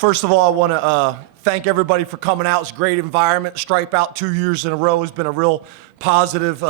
First of all, I want to thank everybody for coming out. It's a great environment. Stripe out 2 years in a row has been a real positive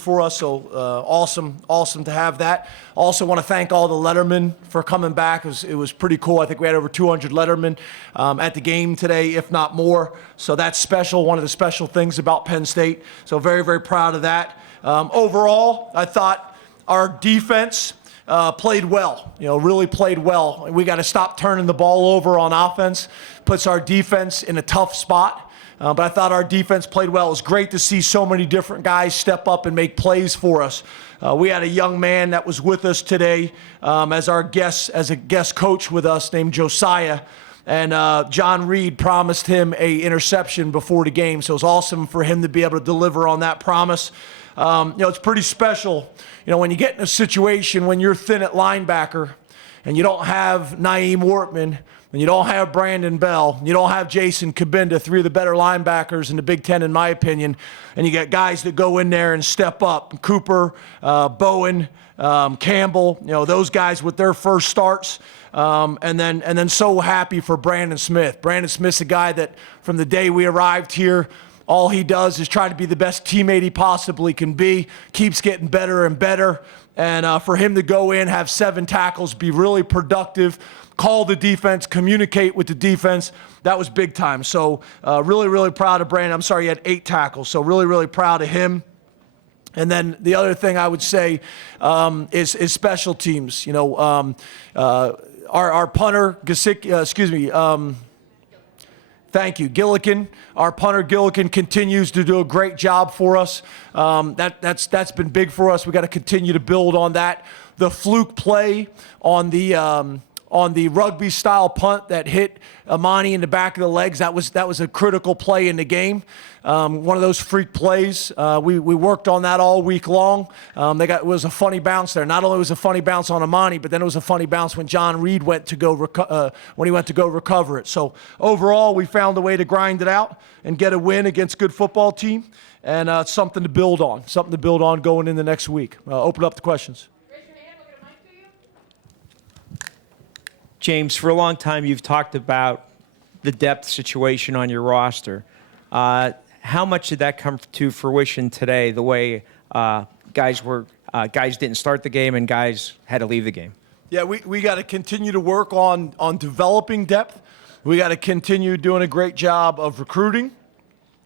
for us. So awesome to have that. Also want to thank all the lettermen for coming back. It was pretty cool. I think we had over 200 lettermen at the game today, if not more. So that's special. One of the special things about Penn State. So very, very proud of that. Overall, I thought our defense played well, really played well. We got to stop turning the ball over on offense. Puts our defense in a tough spot. But I thought our defense played well. It was great to see so many different guys step up and make plays for us. We had a young man that was with us today as a guest coach with us named Josiah. And John Reed promised him a interception before the game. So it was awesome for him to be able to deliver on that promise. It's pretty special, when you get in a situation when you're thin at linebacker and you don't have Naeem Wortman and you don't have Brandon Bell, and you don't have Jason Kabinda, three of the better linebackers in the Big Ten, in my opinion, and you get guys that go in there and step up. Cooper, Bowen, Campbell, those guys with their first starts. And then so happy for Brandon Smith. Brandon Smith's a guy that from the day we arrived here, all he does is try to be the best teammate he possibly can be, keeps getting better and better. And for him to go in, have 7 tackles, be really productive, call the defense, communicate with the defense, that was big time. So really, really proud of Brandon. I'm sorry, he had 8 tackles. So really, really proud of him. And then the other thing I would say is special teams. Our punter, thank you, Gillikin. Our punter, Gillikin, continues to do a great job for us. That's been big for us. We got to continue to build on that. The fluke play on the rugby-style punt that hit Amani in the back of the legs, that was a critical play in the game. One of those freak plays. We worked on that all week long. It was a funny bounce there. Not only was it a funny bounce on Amani, but then it was a funny bounce when John Reed went to go recover it. So overall, we found a way to grind it out and get a win against a good football team, and something to build on. Something to build on going into next week. Open up the questions. James, for a long time, you've talked about the depth situation on your roster. How much did that come to fruition today, the way guys didn't start the game and guys had to leave the game? Yeah, we got to continue to work on developing depth. We got to continue doing a great job of recruiting.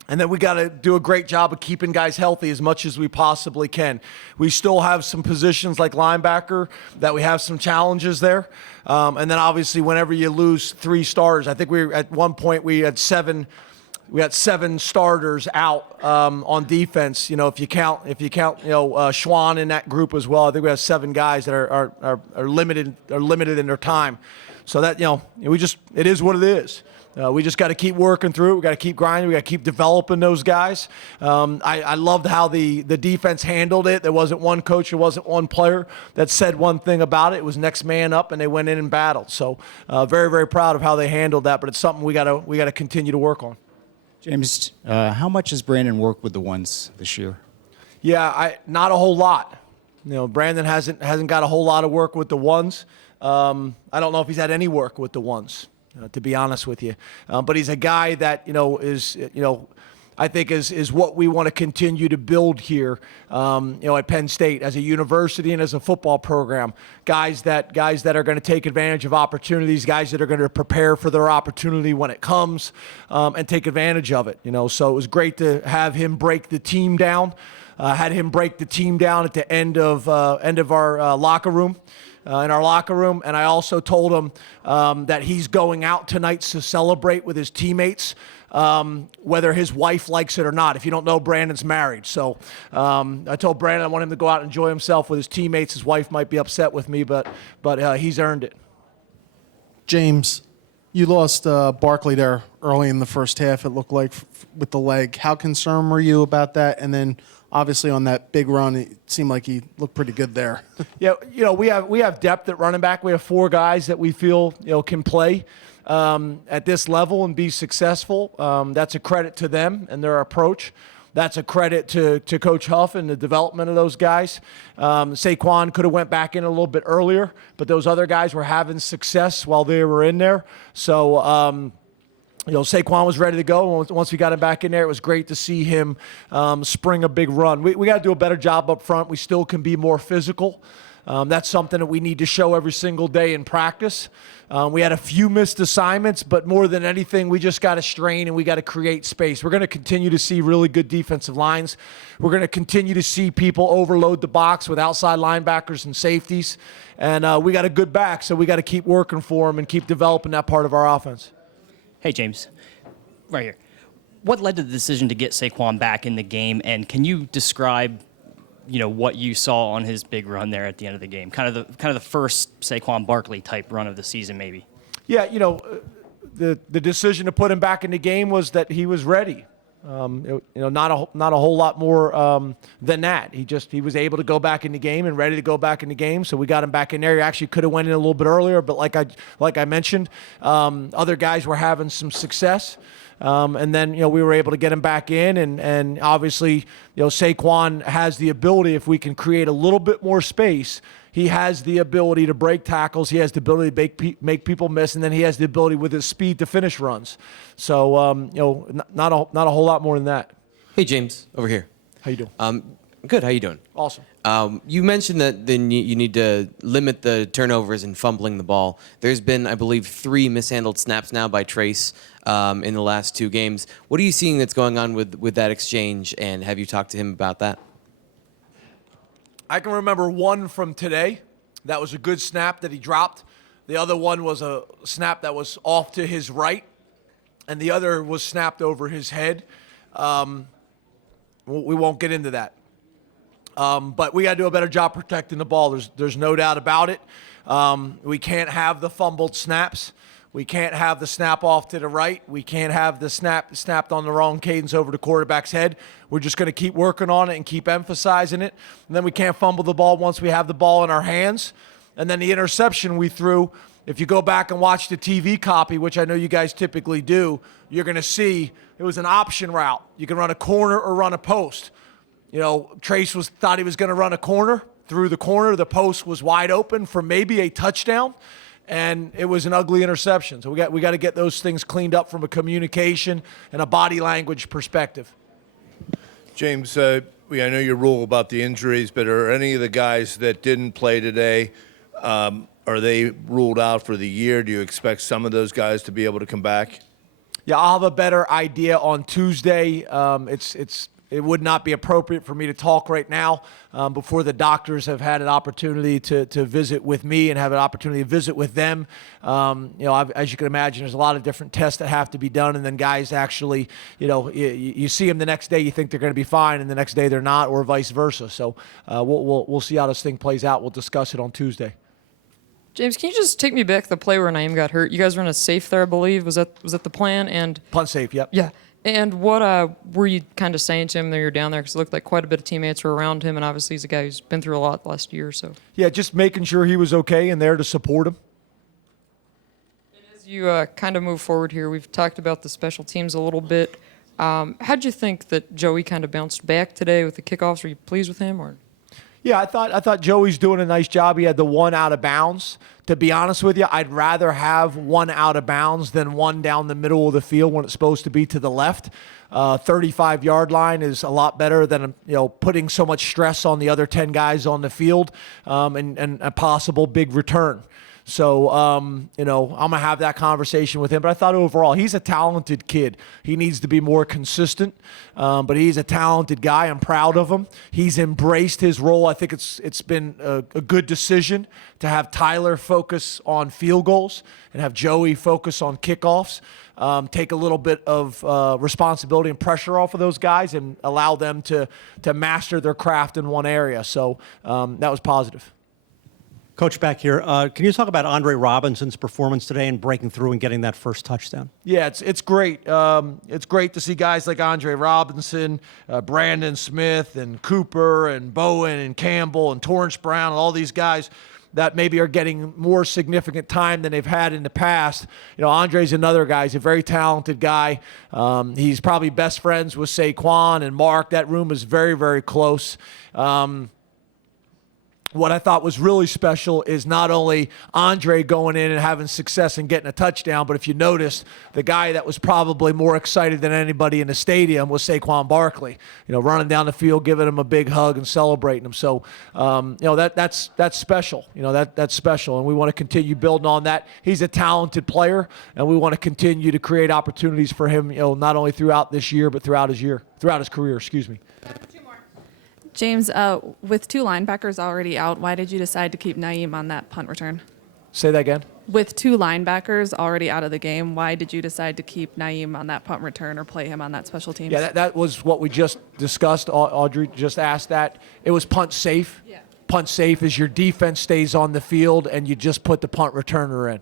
And then we got to do a great job of keeping guys healthy as much as we possibly can. We still have some positions like linebacker that we have some challenges there. And then obviously whenever you lose 3 starters, I think at one point we had 7 starters out on defense. If you count Schwann in that group as well, I think we have 7 guys that are limited in their time. So that it is what it is. We just got to keep working through it. We got to keep grinding. We got to keep developing those guys. I loved how the defense handled it. There wasn't one coach, there wasn't one player that said one thing about it. It was next man up, and they went in and battled. So very, very proud of how they handled that. But it's something we got to continue to work on. James, how much has Brandon worked with the ones this year? Yeah, not a whole lot. Brandon hasn't got a whole lot of work with the ones. I don't know if he's had any work with the ones. To be honest with you. But he's a guy that, I think is what we want to continue to build here, at Penn State as a university and as a football program. Guys that are going to take advantage of opportunities, guys that are going to prepare for their opportunity when it comes, and take advantage of it. So it was great to have him break the team down. Had him break the team down at the end of our locker room. In our locker room, and I also told him that he's going out tonight to celebrate with his teammates, whether his wife likes it or not. If you don't know, Brandon's married. So I told Brandon I want him to go out and enjoy himself with his teammates. His wife might be upset with me, but he's earned it. James, you lost Barkley there early in the first half, it looked like, with the leg. How concerned were you about that? And then obviously on that big run, it seemed like he looked pretty good there. Yeah, we have depth at running back. We have 4 guys that we feel can play at this level and be successful. That's a credit to them and their approach. that's a credit to Coach Huff and the development of those guys. Saquon could have went back in a little bit earlier, but those other guys were having success while they were in there. So, Saquon was ready to go. Once we got him back in there, it was great to see him spring a big run. We got to do a better job up front. We still can be more physical. That's something that we need to show every single day in practice. We had a few missed assignments, but more than anything, we just got to strain and we got to create space. We're going to continue to see really good defensive lines. We're going to continue to see people overload the box with outside linebackers and safeties. And we got a good back, so we got to keep working for them and keep developing that part of our offense. Hey, James, right here. What led to the decision to get Saquon back in the game, and can you describe, what you saw on his big run there at the end of the game? Kind of the first Saquon Barkley type run of the season, maybe. Yeah, the decision to put him back in the game was that he was ready. Not a whole lot more than that. He was able to go back in the game and ready to go back in the game. So we got him back in there. He actually could have went in a little bit earlier, but like I mentioned, other guys were having some success. And then, we were able to get him back in, and obviously, Saquon has the ability, if we can create a little bit more space, he has the ability to break tackles. He has the ability to make people miss, and then he has the ability with his speed to finish runs. So, not a whole lot more than that. Hey, James, over here. How you doing? Good. How you doing? Awesome. You mentioned that then you need to limit the turnovers and fumbling the ball. There's been, I believe, 3 mishandled snaps now by Trace in the last 2 games. What are you seeing that's going on with that exchange, and have you talked to him about that? I can remember one from today. That was a good snap that he dropped. The other one was a snap that was off to his right, and the other was snapped over his head. We won't get into that. But we got to do a better job protecting the ball. There's no doubt about it. We can't have the fumbled snaps. We can't have the snap off to the right. We can't have the snapped on the wrong cadence over the quarterback's head. We're just going to keep working on it and keep emphasizing it. And then we can't fumble the ball once we have the ball in our hands. And then the interception we threw, if you go back and watch the TV copy, which I know you guys typically do, you're going to see it was an option route. You can run a corner or run a post. Trace thought he was going to run a corner. Through the corner, the post was wide open for maybe a touchdown, and it was an ugly interception. So we got to get those things cleaned up from a communication and a body language perspective. James, I know your rule about the injuries, but are any of the guys that didn't play today, are they ruled out for the year? Do you expect some of those guys to be able to come back? Yeah, I'll have a better idea on Tuesday. It would not be appropriate for me to talk right now before the doctors have had an opportunity to visit with me and have an opportunity to visit with them. As you can imagine, there's a lot of different tests that have to be done, and then guys actually, you see them the next day, you think they're going to be fine, and the next day they're not, or vice versa. So we'll see how this thing plays out. We'll discuss it on Tuesday. James, can you just take me back to the play where Naeem got hurt? You guys were in a safe there, I believe. Was that the plan? And punt safe, yep. Yeah. And what were you kind of saying to him when you were down there? Because it looked like quite a bit of teammates were around him, and obviously he's a guy who's been through a lot last year or so. Yeah, just making sure he was okay and there to support him. And as you kind of move forward here, we've talked about the special teams a little bit. How'd you think that Joey kind of bounced back today with the kickoffs? Were you pleased with him, or? Yeah, I thought Joey's doing a nice job. He had the one out of bounds. To be honest with you, I'd rather have one out of bounds than one down the middle of the field when it's supposed to be to the left. 35-yard line is a lot better than putting so much stress on the other 10 guys on the field and a possible big return. So, I'm going to have that conversation with him. But I thought overall, he's a talented kid. He needs to be more consistent, but he's a talented guy. I'm proud of him. He's embraced his role. I think it's been a good decision to have Tyler focus on field goals and have Joey focus on kickoffs. Take a little bit of responsibility and pressure off of those guys and allow them to master their craft in one area. So that was positive. Coach, back here, can you talk about Andre Robinson's performance today and breaking through and getting that first touchdown? Yeah, it's great. It's great to see guys like Andre Robinson, Brandon Smith, and Cooper, and Bowen, and Campbell, and Torrance Brown, and all these guys that maybe are getting more significant time than they've had in the past. You know, Andre's another guy. He's a very talented guy. He's probably best friends with Saquon and Mark. That room is very, very close. What I thought was really special is not only Andre going in and having success and getting a touchdown, but if you noticed, the guy that was probably more excited than anybody in the stadium was Saquon Barkley. You know, running down the field, giving him a big hug and celebrating him. So, you know, that's special. You know, that's special, and we want to continue building on that. He's a talented player, and we want to continue to create opportunities for him. You know, not only throughout this year, but throughout his career. Excuse me. James, with 2 linebackers already out, why did you decide to keep Naeem on that punt return? Say that again. With 2 linebackers already out of the game, why did you decide to keep Naeem on that punt return or play him on that special teams? Yeah, that was what we just discussed. Audrey just asked that. It was punt safe. Yeah. Punt safe is your defense stays on the field and you just put the punt returner in.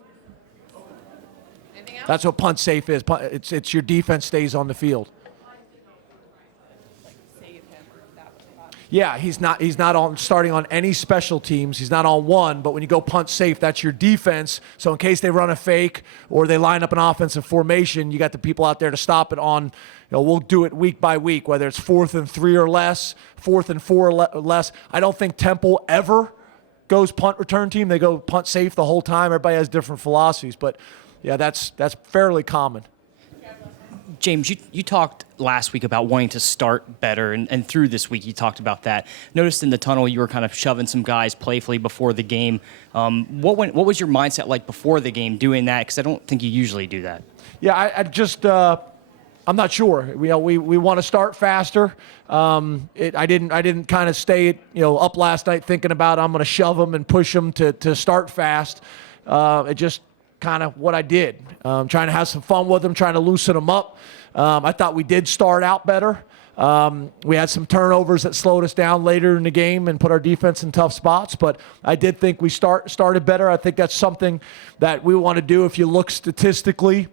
Anything else? That's what punt safe is. It's your defense stays on the field. Yeah, he's not on starting on any special teams. He's not on one, but when you go punt safe, that's your defense. So in case they run a fake or they line up an offensive formation, you got the people out there to stop it on. You know, we'll do it week by week, whether it's 4th and 3 or less, 4th and 4 or less. I don't think Temple ever goes punt return team. They go punt safe the whole time. Everybody has different philosophies, but yeah, that's fairly common. James, you talked last week about wanting to start better, and through this week you talked about that. Noticed in the tunnel you were kind of shoving some guys playfully before the game. What was your mindset like before the game doing that? Because I don't think you usually do that. Yeah, I just I'm not sure. We want to start faster. I didn't kind of stay up last night thinking about I'm going to shove them and push them to start fast. It just kind of what I did. Trying to have some fun with them, trying to loosen them up. I thought we did start out better. We had some turnovers that slowed us down later in the game and put our defense in tough spots, but I did think we started better. I think that's something that we want to do. If you look statistically,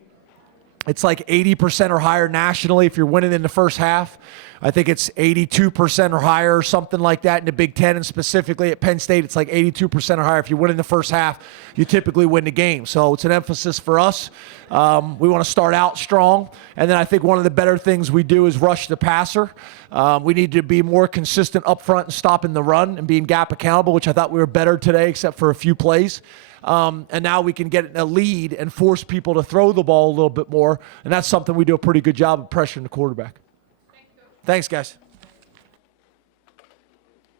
it's like 80% or higher nationally if you're winning in the first half. I think it's 82% or higher or something like that in the Big Ten, and specifically at Penn State, it's like 82% or higher. If you win in the first half, you typically win the game. So it's an emphasis for us. We want to start out strong, and then I think one of the better things we do is rush the passer. We need to be more consistent up front and stopping the run and being gap accountable, which I thought we were better today except for a few plays. And now we can get a lead and force people to throw the ball a little bit more, and that's something we do a pretty good job of pressuring the quarterback. Thanks, guys.